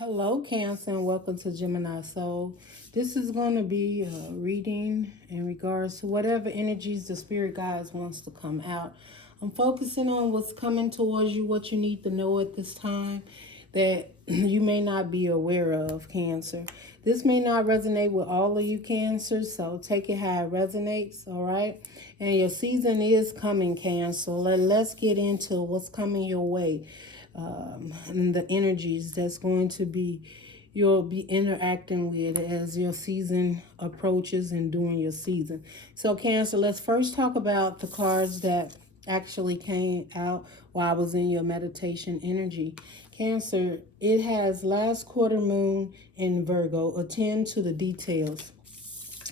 Hello, Cancer, and welcome to Gemini Soul. This is going to be a reading in regards to whatever energies the Spirit Guides wants to come out. I'm focusing on what's coming towards you, what you need to know at this time that you may not be aware of, Cancer. This may not resonate with all of you, Cancer, so take it how it resonates, all right? And your season is coming, Cancer. Let's get into what's coming your way. And the energies that's going to be you'll be interacting with as your season approaches and during your season. So Cancer, let's first talk about the cards that actually came out while I was in your meditation energy. Cancer, it has last quarter moon in Virgo. Attend to the details.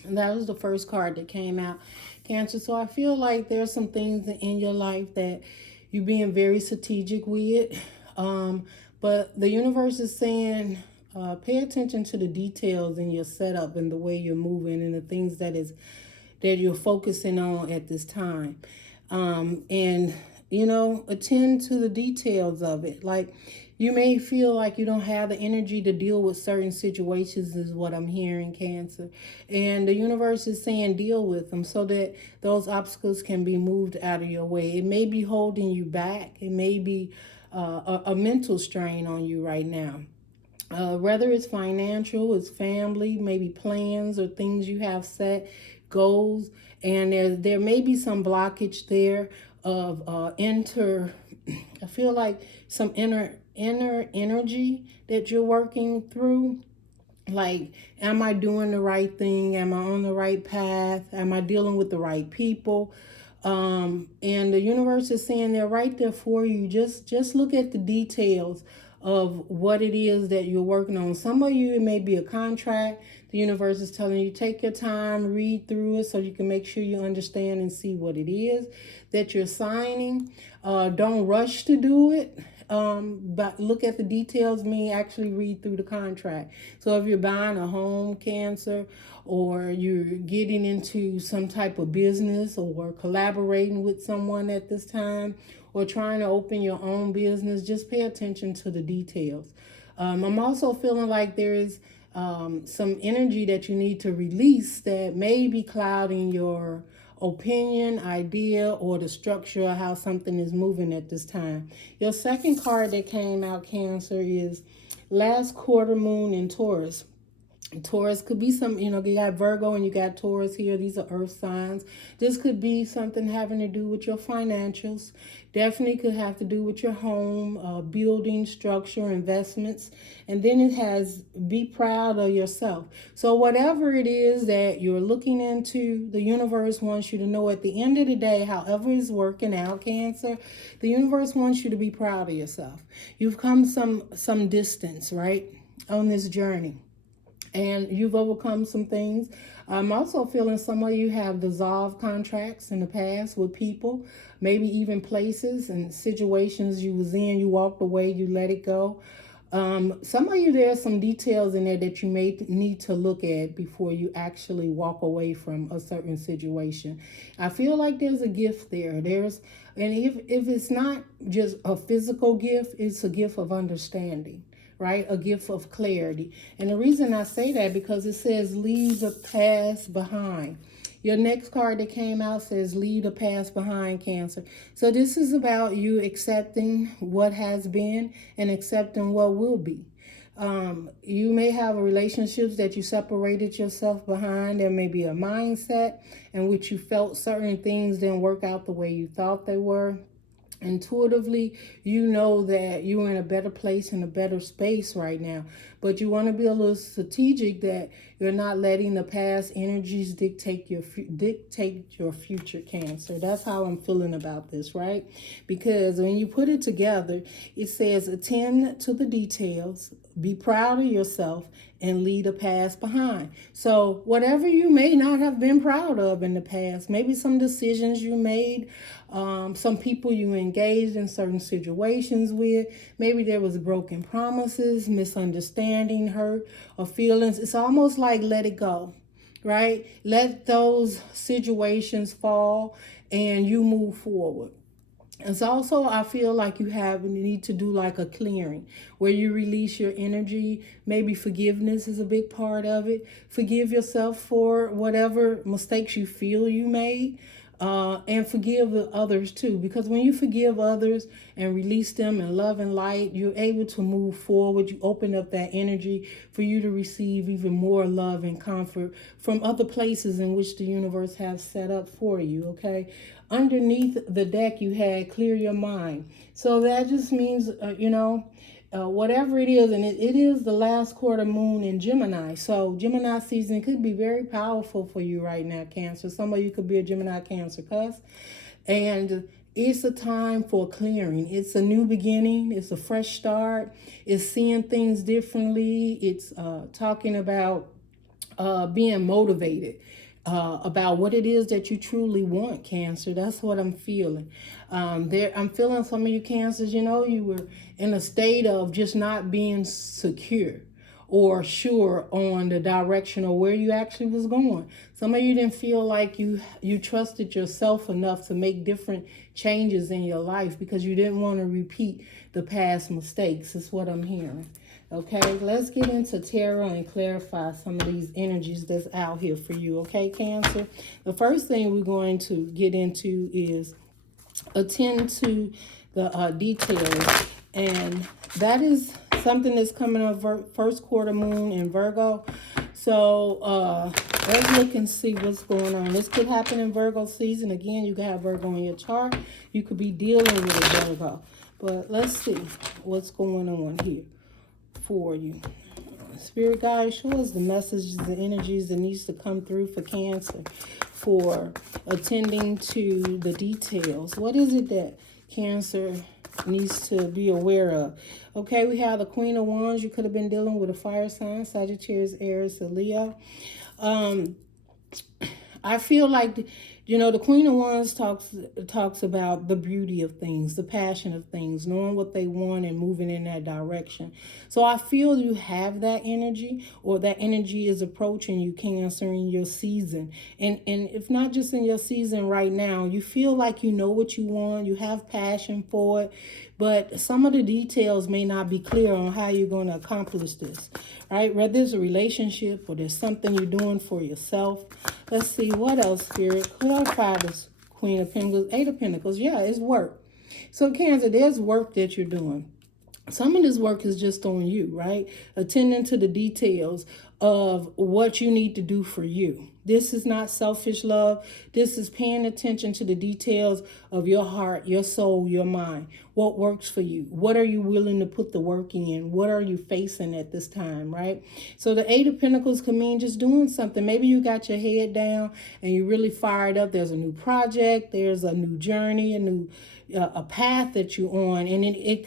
And that was the first card that came out, Cancer. So I feel like there's some things in your life that you're being very strategic with. But the universe is saying, pay attention to the details in your setup and the way you're moving and the things that you're focusing on at this time. And, attend to the details of it. Like, you may feel like you don't have the energy to deal with certain situations is what I'm hearing, Cancer. And the universe is saying deal with them so that those obstacles can be moved out of your way. It may be holding you back. It may be a mental strain on you right now. Whether it's financial, it's family, maybe plans or things you have set, goals. And there may be some blockage there of I feel like some inner energy that you're working through. Like, am I doing the right thing? Am I on the right path? Am I dealing with the right people? And the universe is saying they're right there for you. Just look at the details of what it is that you're working on. Some of you, it may be a contract. The universe is telling you, take your time, read through it so you can make sure you understand and see what it is that you're signing. Don't rush to do it. But look at the details, mean actually read through the contract. So if you're buying a home, Cancer, or you're getting into some type of business or collaborating with someone at this time, or trying to open your own business, just pay attention to the details. I'm also feeling like there is some energy that you need to release that may be clouding your opinion, idea, or the structure of how something is moving at this time. Your second card that came out, Cancer, is last quarter moon in Taurus. Taurus could be some, you got Virgo and you got Taurus here. These are earth signs. This could be something having to do with your financials. Definitely could have to do with your home, building, structure, investments. And then it has be proud of yourself. So whatever it is that you're looking into, the universe wants you to know at the end of the day, however it's working out, Cancer, the universe wants you to be proud of yourself. You've come some distance, right, on this journey. And you've overcome some things. I'm also feeling some of you have dissolved contracts in the past with people, maybe even places and situations you was in, you walked away, you let it go. Some of you, there's some details in there that you may need to look at before you actually walk away from a certain situation. I feel like there's a gift there. And if it's not just a physical gift, it's a gift of understanding. Right? A gift of clarity. And the reason I say that because it says leave the past behind. Your next card that came out says leave the past behind, Cancer. So this is about you accepting what has been and accepting what will be. You may have relationships that you separated yourself behind. There may be a mindset in which you felt certain things didn't work out the way you thought they were. Intuitively, you know that you're in a better place, in a better space right now, but you want to be a little strategic that you're not letting the past energies dictate your future, Cancer. That's how I'm feeling about this, right? Because when you put it together, it says attend to the details, be proud of yourself, and leave the past behind. So whatever you may not have been proud of in the past, maybe some decisions you made, some people you engaged in certain situations with, maybe there was broken promises, misunderstanding, hurt, or feelings. It's almost like let it go, right? Let those situations fall and you move forward. It's also, I feel like you need to do like a clearing where you release your energy. Maybe forgiveness is a big part of it. Forgive yourself for whatever mistakes you feel you made. And forgive the others too, because when you forgive others and release them in love and light, you're able to move forward. You open up that energy for you to receive even more love and comfort from other places in which the universe has set up for you. Okay, underneath the deck you had clear your mind, so that just means whatever it is, and it is the last quarter moon in Gemini. So Gemini season could be very powerful for you right now, Cancer. Some of you could be a Gemini, Cancer, cuz. And it's a time for clearing. It's a new beginning. It's a fresh start. It's seeing things differently. It's talking about being motivated about what it is that you truly want, Cancer. That's what I'm feeling. I'm feeling some of you Cancers, you were in a state of just not being secure or sure on the direction or where you actually was going. Some of you didn't feel like you trusted yourself enough to make different changes in your life because you didn't want to repeat the past mistakes. Is what I'm hearing. Okay, let's get into tarot and clarify some of these energies that's out here for you. Okay, Cancer. The first thing we're going to get into is attend to the details, and that is something that's coming up first quarter moon in Virgo. So let's look and see what's going on. This could happen in Virgo season. Again, you can have Virgo in your chart. You could be dealing with a Virgo, but let's see what's going on here for you. Spirit guide, show us the messages and energies that needs to come through for Cancer for attending to the details. What is it that Cancer needs to be aware of? Okay, we have the Queen of Wands. You could have been dealing with a fire sign, Sagittarius, Aries, or Leo. I feel like, the Queen of Wands talks about the beauty of things, the passion of things, knowing what they want and moving in that direction. So I feel you have that energy, or that energy is approaching you, Cancer, in your season. And if not just in your season right now, you feel like you know what you want, you have passion for it, but some of the details may not be clear on how you're going to accomplish this, right? Whether it's a relationship or there's something you're doing for yourself. Let's see, what else, Spirit? Clarify this Queen of Pentacles, Eight of Pentacles. Yeah, it's work. So, Cancer, there's work that you're doing. Some of this work is just on you, right? Attending to the details of what you need to do for you. This is not selfish love. This is paying attention to the details of your heart, your soul, your mind. What works for you? What are you willing to put the work in? What are you facing at this time, right? So the Eight of Pentacles can mean just doing something. Maybe you got your head down and you're really fired up. There's a new project. There's a new journey, a path that you're on, and it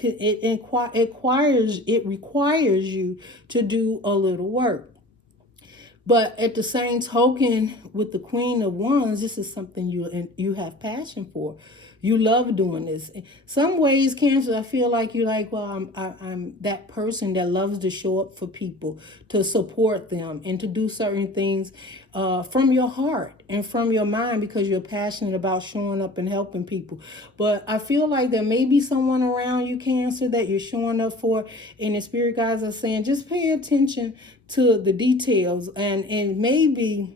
requires you to do a little work. But at the same token, with the Queen of Wands, this is something you have passion for. You love doing this. In some ways, Cancer, I feel like you're like, well, I'm that person that loves to show up for people, to support them, and to do certain things from your heart and from your mind because you're passionate about showing up and helping people. But I feel like there may be someone around you, Cancer, that you're showing up for, and the spirit guides are saying, just pay attention to the details, and maybe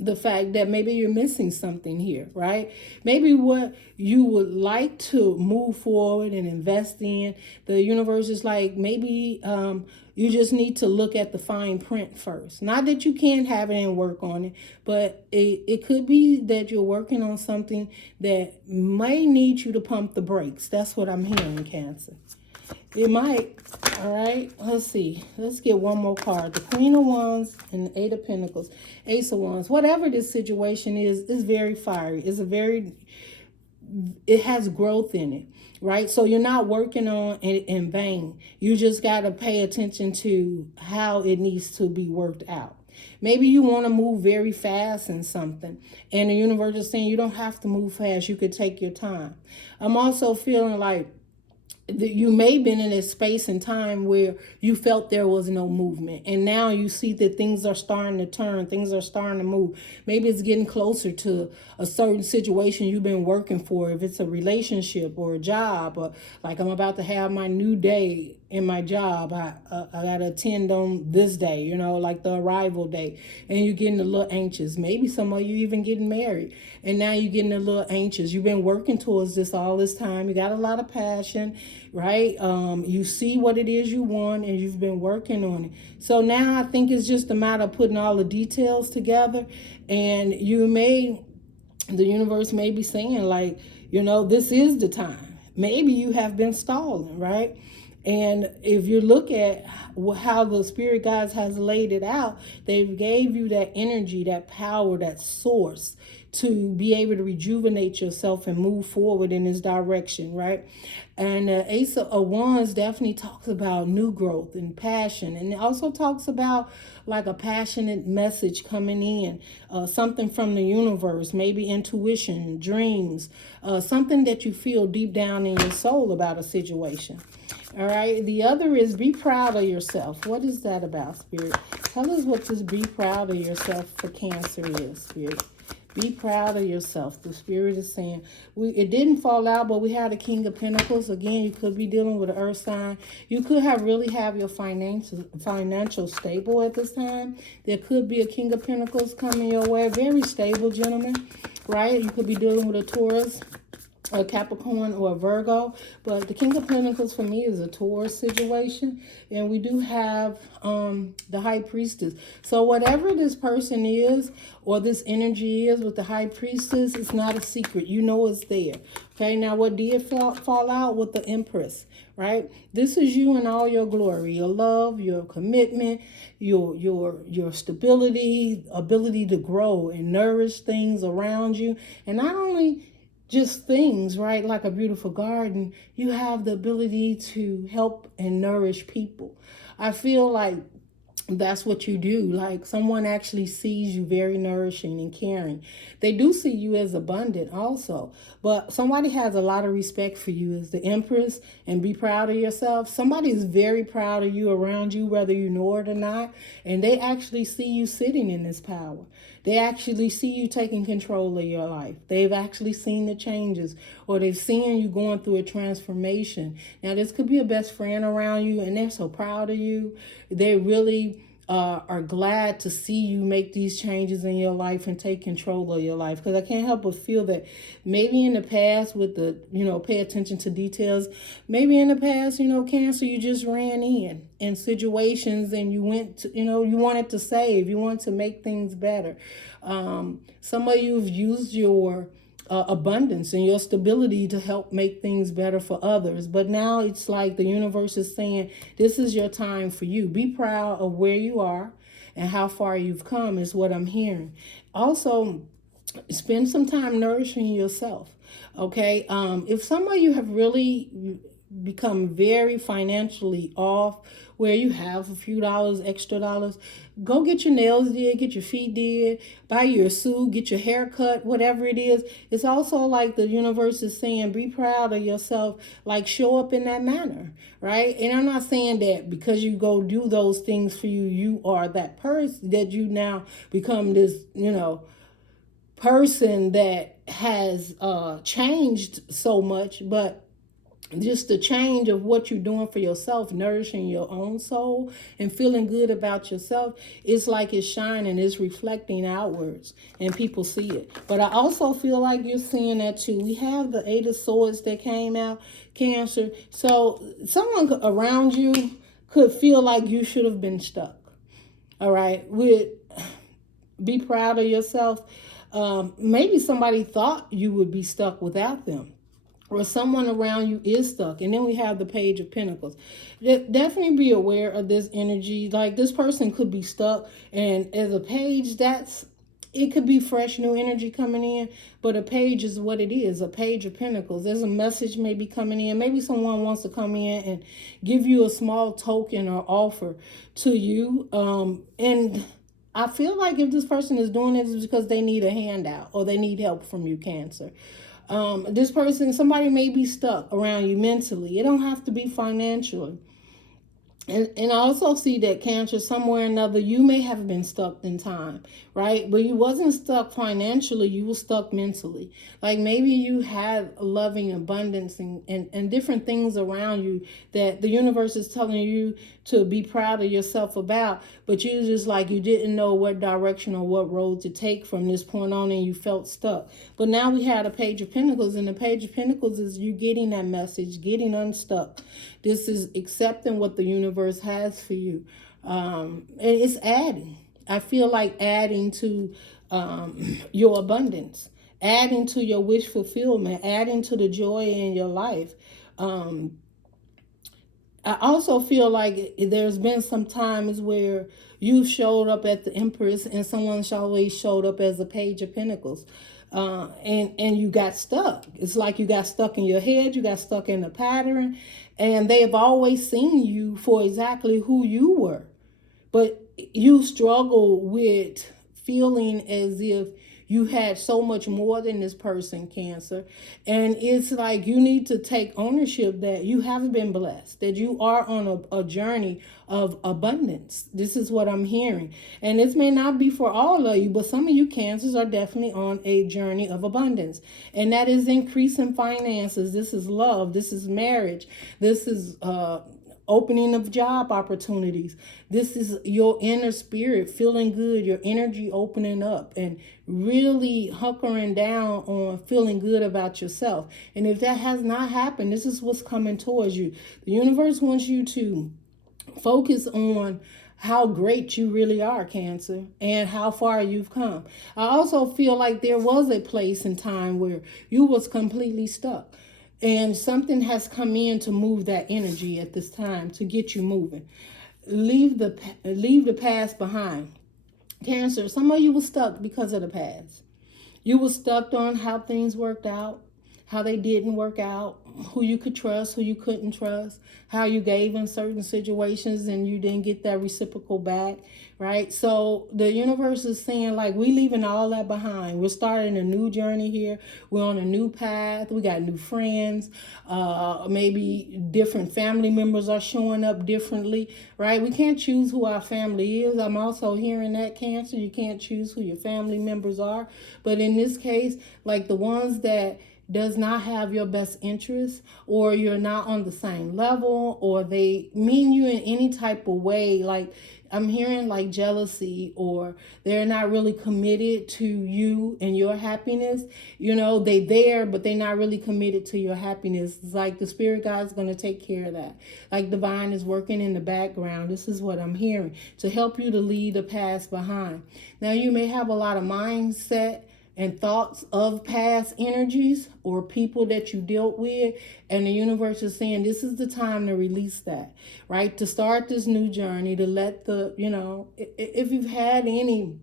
the fact that maybe you're missing something here, right? Maybe what you would like to move forward and invest in, the universe is like, maybe you just need to look at the fine print first. Not that you can't have it and work on it, but it could be that you're working on something that may need you to pump the brakes. That's what I'm hearing, Cancer. It might. All right, let's see. Let's get one more card. The Queen of Wands and the Eight of Pentacles, Ace of Wands. Whatever this situation is very fiery. It has growth in it, right? So you're not working on it in vain. You just got to pay attention to how it needs to be worked out. Maybe you want to move very fast in something, and the universe is saying you don't have to move fast. You could take your time. I'm also feeling like you may have been in a space and time where you felt there was no movement, and now you see that things are starting to turn, things are starting to move. Maybe it's getting closer to a certain situation you've been working for, if it's a relationship or a job, or like I'm about to have my new day in my job. I gotta attend on this day, like the arrival day, and you're getting a little anxious. Maybe some of you even getting married, and now you're getting a little anxious. You've been working towards this all this time. You got a lot of passion, right? You see what it is you want, and you've been working on it. So now I think it's just a matter of putting all the details together, and the universe may be saying, like, this is the time. Maybe you have been stalling, right? And if you look at how the spirit guides has laid it out, they gave you that energy, that power, that source to be able to rejuvenate yourself and move forward in this direction, right? And Ace of Wands definitely talks about new growth and passion. And it also talks about like a passionate message coming in, something from the universe, maybe intuition, dreams, something that you feel deep down in your soul about a situation. All right. The other is be proud of yourself. What is that about, Spirit? Tell us what this be proud of yourself for Cancer is, Spirit. Be proud of yourself. The Spirit is saying, it didn't fall out, but we had a King of Pentacles. Again, you could be dealing with an earth sign. You could really have your financial stable at this time. There could be a King of Pentacles coming your way. Very stable, gentlemen, right? You could be dealing with a Taurus, a Capricorn, or a Virgo, but the King of Pentacles for me is a Taurus situation, and we do have the High Priestess. So whatever this person is, or this energy is with the High Priestess, it's not a secret. You know it's there. Okay, now what did fall out with the Empress, right? This is you in all your glory, your love, your commitment, your stability, ability to grow and nourish things around you, and not only just things, right? Like a beautiful garden, you have the ability to help and nourish people. I feel like that's what you do. Like someone actually sees you very nourishing and caring. They do see you as abundant also, but somebody has a lot of respect for you as the Empress. And be proud of yourself. Somebody is very proud of you around you, whether you know it or not, and they actually see you sitting in this power. They actually see you taking control of your life. They've actually seen the changes, or they've seen you going through a transformation. Now, this could be a best friend around you, and they're so proud of you. They really are glad to see you make these changes in your life and take control of your life. Because I can't help but feel that maybe in the past with the, pay attention to details. Maybe in the past, Cancer, you just ran in situations and you went to, you wanted to save, you wanted to make things better. Some of you have used your abundance and your stability to help make things better for others. But now it's like the universe is saying, this is your time for you. Be proud of where you are and how far you've come is what I'm hearing. Also, spend some time nourishing yourself. Okay. If some of you have really become very financially off, where you have a few extra dollars, go get your nails did, get your feet did, buy your suit, get your hair cut, whatever it is. It's also like the universe is saying, be proud of yourself, like show up in that manner, right? And I'm not saying that because you go do those things for you, you are that person, that you now become this, person that has changed so much, but just the change of what you're doing for yourself, nourishing your own soul and feeling good about yourself, it's like it's shining, it's reflecting outwards and people see it. But I also feel like you're seeing that too. We have the Eight of Swords that came out, Cancer. So someone around you could feel like you should have been stuck. All right. Be proud of yourself. Maybe somebody thought you would be stuck without them, or someone around you is stuck. And then we have the Page of Pentacles. Definitely be aware of this energy. Like this person could be stuck, and as a page, it could be fresh new energy coming in, but a page is what it is, a Page of Pentacles. There's a message maybe coming in. Maybe someone wants to come in and give you a small token or offer to you. And I feel like if this person is doing it, it's because they need a handout or they need help from you, Cancer. This person, somebody may be stuck around you mentally. It don't have to be financially. And I also see that Cancer, somewhere or another, you may have been stuck in time, right? But you wasn't stuck financially, you were stuck mentally. Like maybe you had loving abundance and different things around you that the universe is telling you to be proud of yourself about, but you just like you didn't know what direction or what road to take from this point on, and you felt stuck. But now we had a Page of Pentacles, and the Page of Pentacles is you getting that message, getting unstuck. This is accepting what the universe has for you. And it's adding. I feel like adding to your abundance, adding to your wish fulfillment, adding to the joy in your life. I also feel like there's been some times where you showed up at the Empress and someone's always showed up as a Page of Pentacles. And you got stuck. It's like you got stuck in your head, you got stuck in a pattern, and they have always seen you for exactly who you were. But you struggle with feeling as if you had so much more than this person, Cancer. And it's like you need to take ownership that you have been blessed, that you are on a journey of abundance. This is what I'm hearing. And this may not be for all of you, but some of you Cancers are definitely on a journey of abundance. And that is increasing finances. This is love. This is marriage. This is opening of job opportunities. This is your inner spirit feeling good, your energy opening up and really hunkering down on feeling good about yourself. And if that has not happened, this is what's coming towards you. The universe wants you to focus on how great you really are, Cancer, and how far you've come. I also feel like there was a place in time where you was completely stuck. And something has come in to move that energy at this time to get you moving. Leave the past behind. Cancer, some of you were stuck because of the past. You were stuck on how things worked out, how they didn't work out, who you could trust, who you couldn't trust, how you gave in certain situations and you didn't get that reciprocal back, right? So the universe is saying, like, we leaving all that behind. We're starting a new journey here. We're on a new path. We got new friends. Maybe different family members are showing up differently, right? We can't choose who our family is. I'm also hearing that, Cancer. You can't choose who your family members are. But in this case, like the ones that does not have your best interest, or you're not on the same level, or they mean you in any type of way, like I'm hearing like jealousy, or they're not really committed to you and your happiness. You know, they there, but they're not really committed to your happiness. It's like the spirit guide is going to take care of that. Like divine is working in the background. This is what I'm hearing, to help you to leave the past behind. Now you may have a lot of mindset and thoughts of past energies or people that you dealt with, and the universe is saying this is the time to release that, right? To start this new journey, to let the, you know, if you've had any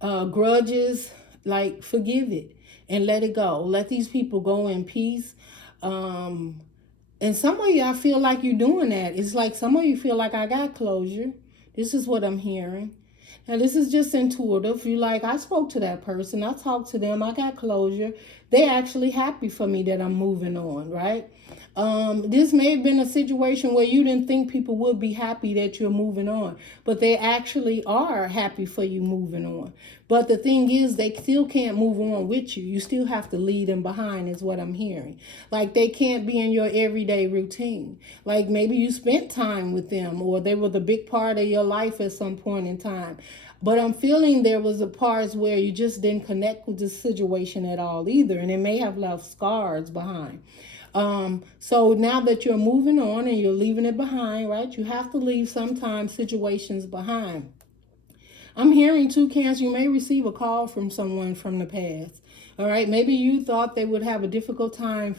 grudges, like forgive it and let it go. Let these people go in peace. And some of you, I feel like you're doing that. It's like some of you feel like I got closure. This is what I'm hearing. Now, this is just intuitive. You like, I spoke to that person. I talked to them. I got closure. They're actually happy for me that I'm moving on, right? This may have been a situation where you didn't think people would be happy that you're moving on, but they actually are happy for you moving on. But the thing is, they still can't move on with you. You still have to leave them behind, is what I'm hearing. Like they can't be in your everyday routine. Like maybe you spent time with them, or they were the big part of your life at some point in time. But I'm feeling there was a parts where you just didn't connect with the situation at all either, and it may have left scars behind. So now that you're moving on and you're leaving it behind, right? You have to leave sometimes situations behind. I'm hearing too, Cancer, you may receive a call from someone from the past. All right, maybe you thought they would have a difficult time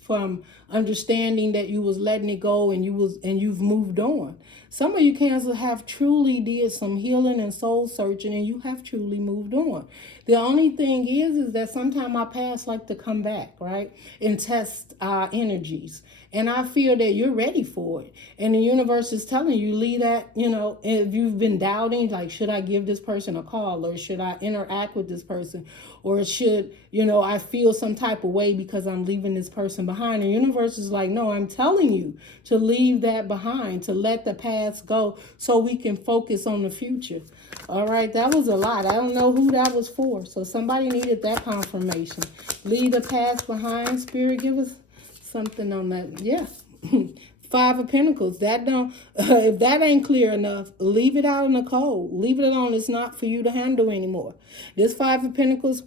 from understanding that you was letting it go and you've moved on. Some of you Cancer have truly did some healing and soul searching, and you have truly moved on. The only thing is that sometimes our past like to come back, right, and test our energies. And I feel that you're ready for it. And the universe is telling you, leave that, if you've been doubting, like, should I give this person a call, or should I interact with this person, or should, I feel some type of way because I'm leaving this person behind. The universe is like, no, I'm telling you to leave that behind, to let the past go so we can focus on the future. All right, that was a lot. I don't know who that was for. So somebody needed that confirmation. Leave the past behind. Spirit, give us something on that. Yeah. Five of Pentacles. That don't if that ain't clear enough, leave it out in the cold. Leave it alone. It's not for you to handle anymore. This Five of Pentacles,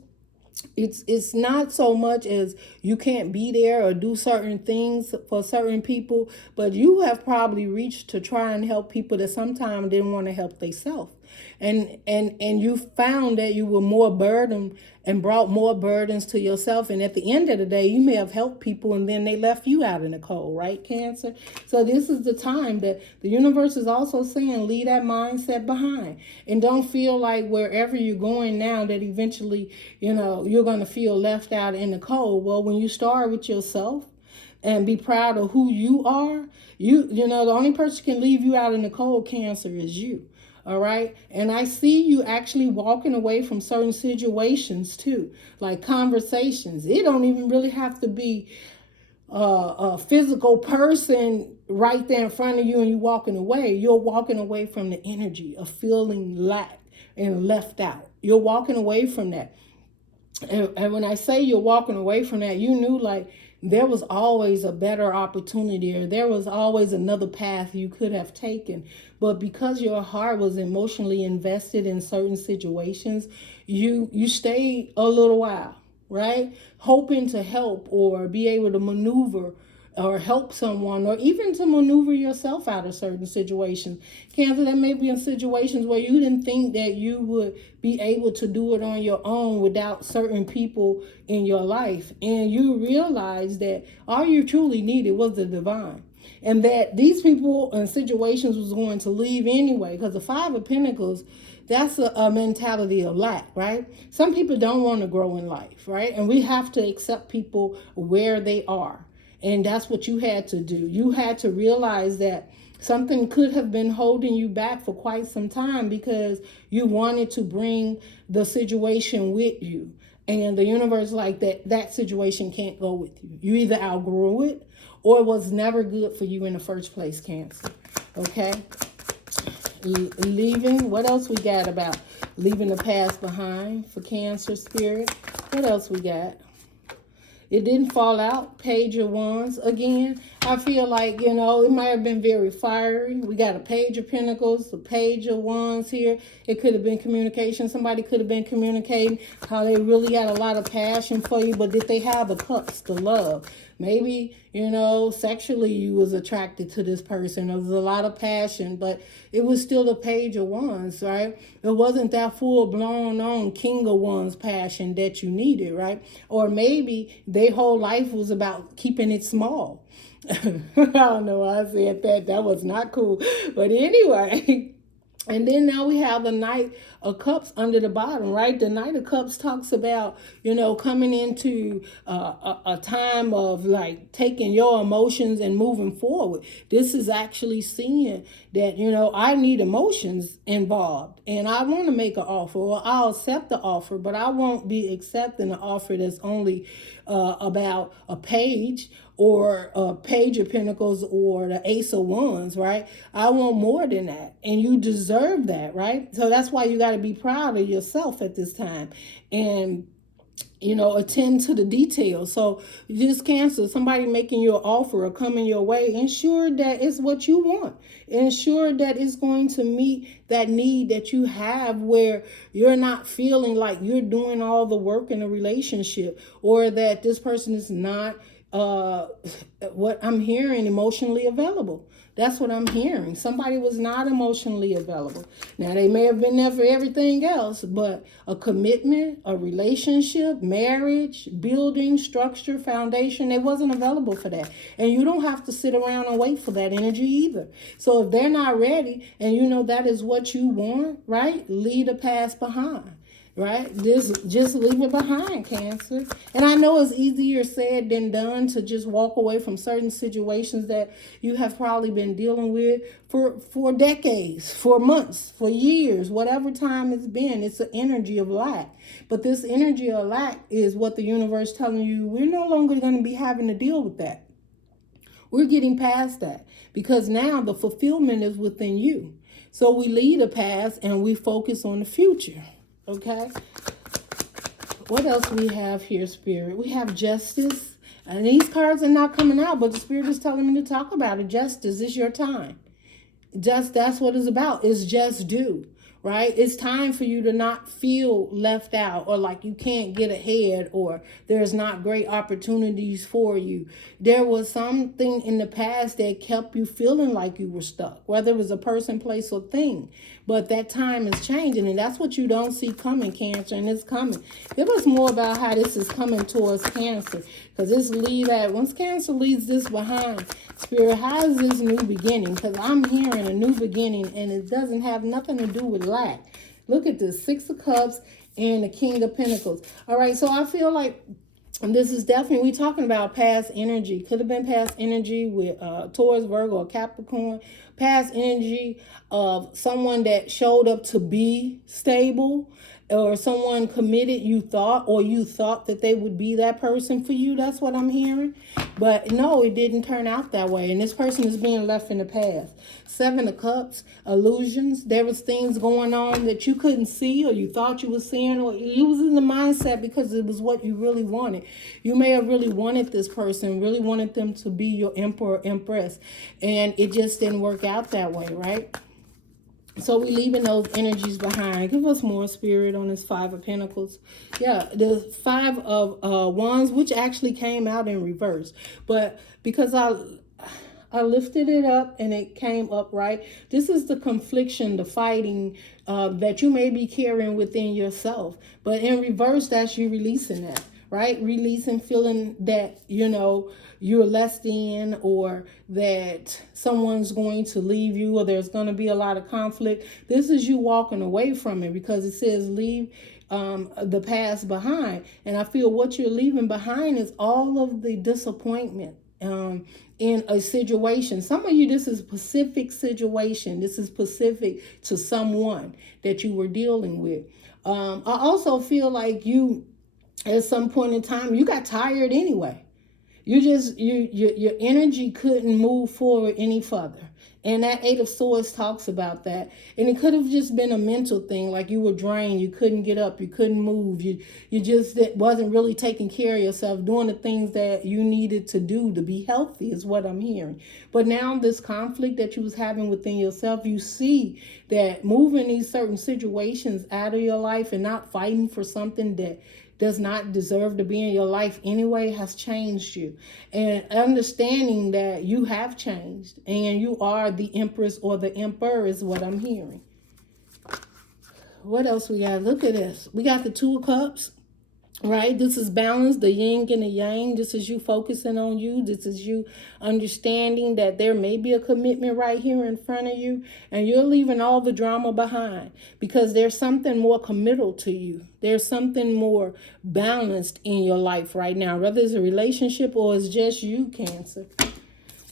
it's not so much as you can't be there or do certain things for certain people, but you have probably reached to try and help people that sometimes didn't want to help themselves. And you found that you were more burdened and brought more burdens to yourself. And at the end of the day, you may have helped people and then they left you out in the cold, right, Cancer? So this is the time that the universe is also saying, leave that mindset behind. And don't feel like wherever you're going now that eventually, you're going to feel left out in the cold. Well, when you start with yourself and be proud of who you are, the only person who can leave you out in the cold, Cancer, is you. All right. And I see you actually walking away from certain situations too, like conversations. It don't even really have to be a physical person right there in front of you and you walking away. You're walking away from the energy of feeling lack and left out. You're walking away from that. And when I say you're walking away from that, you knew like there was always a better opportunity, or there was always another path you could have taken. But because your heart was emotionally invested in certain situations, you stayed a little while, right? Hoping to help or be able to maneuver or help someone, or even to maneuver yourself out of certain situations. Cancer, that may be in situations where you didn't think that you would be able to do it on your own without certain people in your life. And you realize that all you truly needed was the divine. And that these people and situations was going to leave anyway, because the Five of Pentacles, that's a mentality of lack, right? Some people don't want to grow in life, right? And we have to accept people where they are. And that's what you had to do. You had to realize that something could have been holding you back for quite some time because you wanted to bring the situation with you. And the universe, like that situation can't go with you. You either outgrew it or it was never good for you in the first place, Cancer. Okay? Leaving. What else we got about leaving the past behind for Cancer, Spirit? What else we got? It didn't fall out. Page of Wands. Again, I feel like, it might have been very fiery. We got a Page of Pentacles, a Page of Wands here. It could have been communication. Somebody could have been communicating how they really had a lot of passion for you, but did they have the cups, the love? Maybe, sexually you was attracted to this person. There was a lot of passion, but it was still the Page of Wands, right? It wasn't that full-blown on King of Wands passion that you needed, right? Or maybe their whole life was about keeping it small. I don't know why I said that. That was not cool. But anyway... And then now we have the Knight of Cups under the bottom, right? The Knight of Cups talks about, coming into a time of like taking your emotions and moving forward. This is actually seeing that, I need emotions involved and I want to make an offer, or I'll accept the offer, but I won't be accepting an offer that's only about a page or a Page of Pentacles or the Ace of Wands, right? I want more than that. And you deserve that, right? So that's why you got to be proud of yourself at this time. And attend to the details. So just Cancer, somebody making you an offer or coming your way, ensure that it's what you want. Ensure that it's going to meet that need that you have, where you're not feeling like you're doing all the work in a relationship, or that this person is not what I'm hearing, emotionally available. That's what I'm hearing. Somebody was not emotionally available. Now, they may have been there for everything else, but a commitment, a relationship, marriage, building, structure, foundation, they wasn't available for that. And you don't have to sit around and wait for that energy either. So if they're not ready and you know that is what you want, right? Leave the past behind. Right? Just leave it behind, Cancer. And I know it's easier said than done to just walk away from certain situations that you have probably been dealing with for decades, for months, for years, whatever time it's been. It's the energy of lack. But this energy of lack is what the universe telling you, we're no longer going to be having to deal with that. We're getting past that because now the fulfillment is within you. So we leave the past and we focus on the future. Okay, what else we have here, Spirit? We have justice. And these cards are not coming out, but the Spirit is telling me to talk about it. Justice is your time. That's what it's about. It's just due, right? It's time for you to not feel left out or like you can't get ahead or there's not great opportunities for you. There was something in the past that kept you feeling like you were stuck, whether it was a person, place, or thing. But that time is changing, and that's what you don't see coming, Cancer, and it's coming. Give us more about how this is coming towards Cancer, because this once Cancer leaves this behind, Spirit, how is this new beginning? Because I'm hearing a new beginning, and it doesn't have nothing to do with lack. Look at this, 6 of Cups and the King of Pentacles. All right, so I feel like this is definitely, we're talking about past energy. Could have been past energy with Taurus, Virgo, or Capricorn. Past energy of someone that showed up to be stable, or someone committed you thought that they would be that person for you. That's what I'm hearing. But no, it didn't turn out that way. And this person is being left in the past. 7 of Cups, illusions. There was things going on that you couldn't see or you thought you were seeing, or you was in the mindset because it was what you really wanted. You may have really wanted this person, really wanted them to be your emperor or empress. And it just didn't work out that way, right? So we're leaving those energies behind. Give us more, Spirit, on this 5 of Pentacles. Yeah, the 5 of Wands, which actually came out in reverse. But because I lifted it up and it came up right. This is the confliction, the fighting that you may be carrying within yourself. But in reverse, that's you releasing that, right? Releasing, feeling that, you're less than, or that someone's going to leave you, or there's going to be a lot of conflict. This is you walking away from it, because it says leave the past behind. And I feel what you're leaving behind is all of the disappointment in a situation. Some of you, this is a specific situation. This is specific to someone that you were dealing with. I also feel like you, at some point in time, you got tired anyway. Your energy couldn't move forward any further. And that 8 of Swords talks about that. And it could have just been a mental thing, like you were drained, you couldn't get up, you couldn't move, you just wasn't really taking care of yourself, doing the things that you needed to do to be healthy, is what I'm hearing. But now this conflict that you was having within yourself, you see that moving these certain situations out of your life and not fighting for something that does not deserve to be in your life anyway has changed you. And understanding that you have changed and you are the Empress or the Emperor is what I'm hearing. What else we got? Look at this. We got the 2 of Cups. Right? This is balance, the yin and the yang. This is you focusing on you. This is you understanding that there may be a commitment right here in front of you, and you're leaving all the drama behind because there's something more committal to you. There's something more balanced in your life right now, whether it's a relationship or it's just you, Cancer.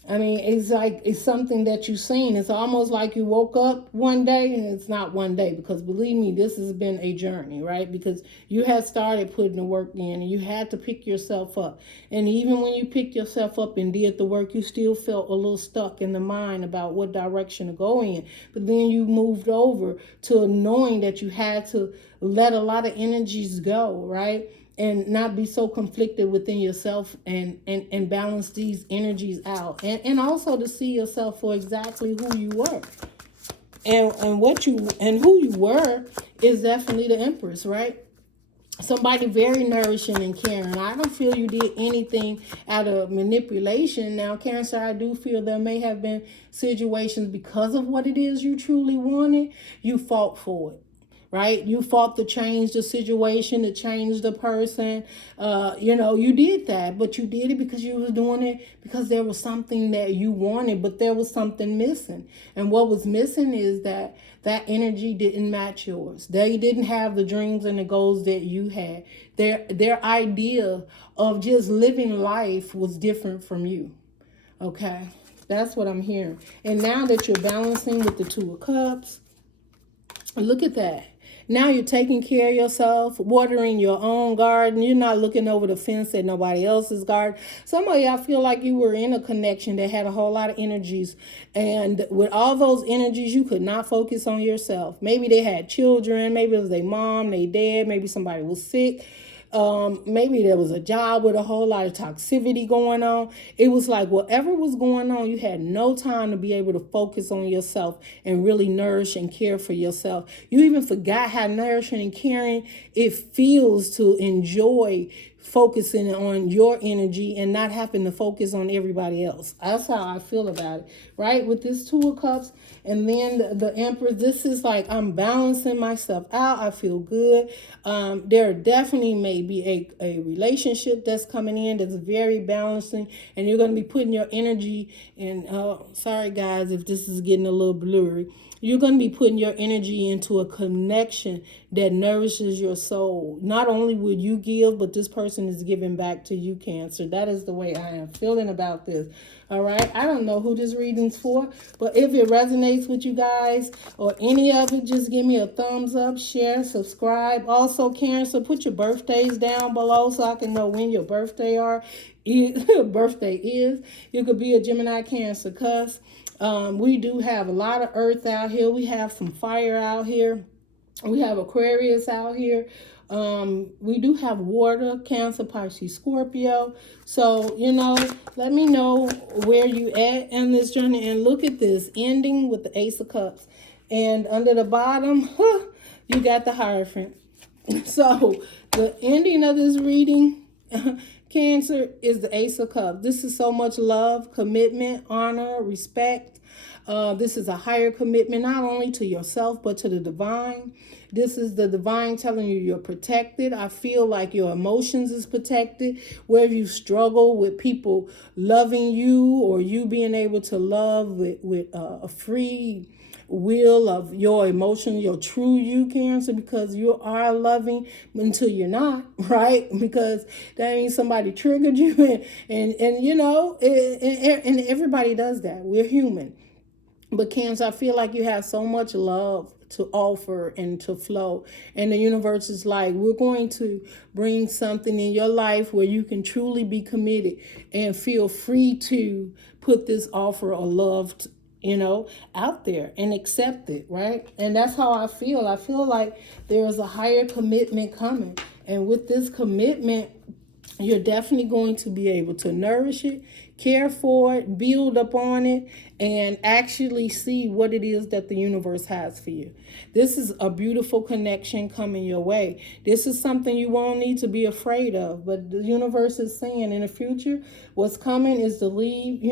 I mean, it's like it's something that you've seen. It's almost like you woke up one day, and it's not one day, because believe me, this has been a journey, right? Because you had started putting the work in and you had to pick yourself up. And even when you picked yourself up and did the work, you still felt a little stuck in the mind about what direction to go in. But then you moved over to knowing that you had to let a lot of energies go, right? And not be so conflicted within yourself, and balance these energies out. And also to see yourself for exactly who you were. And who you were is definitely the Empress, right? somebody very nourishing and caring. I don't feel you did anything out of manipulation. Now, Cancer, I do feel there may have been situations because of what it is you truly wanted, you fought for it. Right? You fought to change the situation, to change the person. You did that, but you did it because you was doing it because there was something that you wanted, but there was something missing. And what was missing is that energy didn't match yours. They didn't have the dreams and the goals that you had. Their idea of just living life was different from you. Okay? That's what I'm hearing. And now that you're balancing with the Two of Cups, look at that. Now you're taking care of yourself, watering your own garden. You're not looking over the fence at nobody else's garden. Some of y'all feel like you were in a connection that had a whole lot of energies. And with all those energies, you could not focus on yourself. Maybe they had children. Maybe it was their mom, their dad. Maybe somebody was sick. Maybe there was a job with a whole lot of toxicity going on. It was like whatever was going on, you had no time to be able to focus on yourself and really nourish and care for yourself. You even forgot how nourishing and caring it feels to enjoy focusing on your energy and not having to focus on everybody else. That's how I feel about it, right? With this Two of Cups and then the Empress, this is like I'm balancing myself out. I feel good. There definitely may be a relationship that's coming in that's very balancing, and you're going to be putting your energy in. Sorry, guys, if this is getting a little blurry. You're going to be putting your energy into a connection that nourishes your soul. Not only would you give, but this person is giving back to you, Cancer. That is the way I am feeling about this. All right. I don't know who this reading's for, but if it resonates with you guys or any of it, just give me a thumbs up, share, subscribe. Also, Cancer, put your birthdays down below so I can know when your birthday is. You could be a Gemini, Cancer, Cusp. We do have a lot of earth out here. We have some fire out here. We have Aquarius out here. We do have water, Cancer, Pisces, Scorpio. So, let me know where you at in this journey. And look at this, ending with the Ace of Cups. And under the bottom, you got the Hierophant. So, the ending of this reading, Cancer, is the Ace of Cups. This is so much love, commitment, honor, respect. This is a higher commitment, not only to yourself, but to the divine. This is the divine telling you you're protected. I feel like your emotions is protected. Where you struggle with people loving you or you being able to love with a free will of your emotion, your true you, Cancer, because you are loving until you're not, right? Because that means somebody triggered you and everybody does that. We're human. But Cancer, I feel like you have so much love to offer and to flow. And the universe is like, we're going to bring something in your life where you can truly be committed and feel free to put this offer of love out there and accept it, right? And that's how I feel. I feel like there's a higher commitment coming. And with this commitment, you're definitely going to be able to nourish it, care for it, build upon it, and actually see what it is that the universe has for you. This is a beautiful connection coming your way. This is something you won't need to be afraid of, but the universe is saying in the future, what's coming is to leave,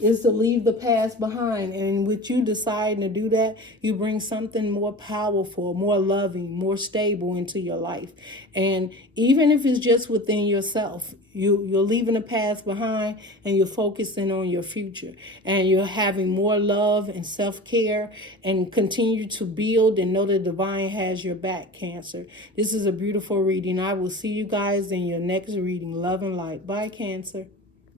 is to leave the past behind. And with you deciding to do that, you bring something more powerful, more loving, more stable into your life. And even if it's just within yourself, you're leaving the past behind and you're focusing on your future. And you're having more love and self-care and continue to build and know the divine has your back, Cancer. This is a beautiful reading. I will see you guys in your next reading. Love and light. Bye, Cancer.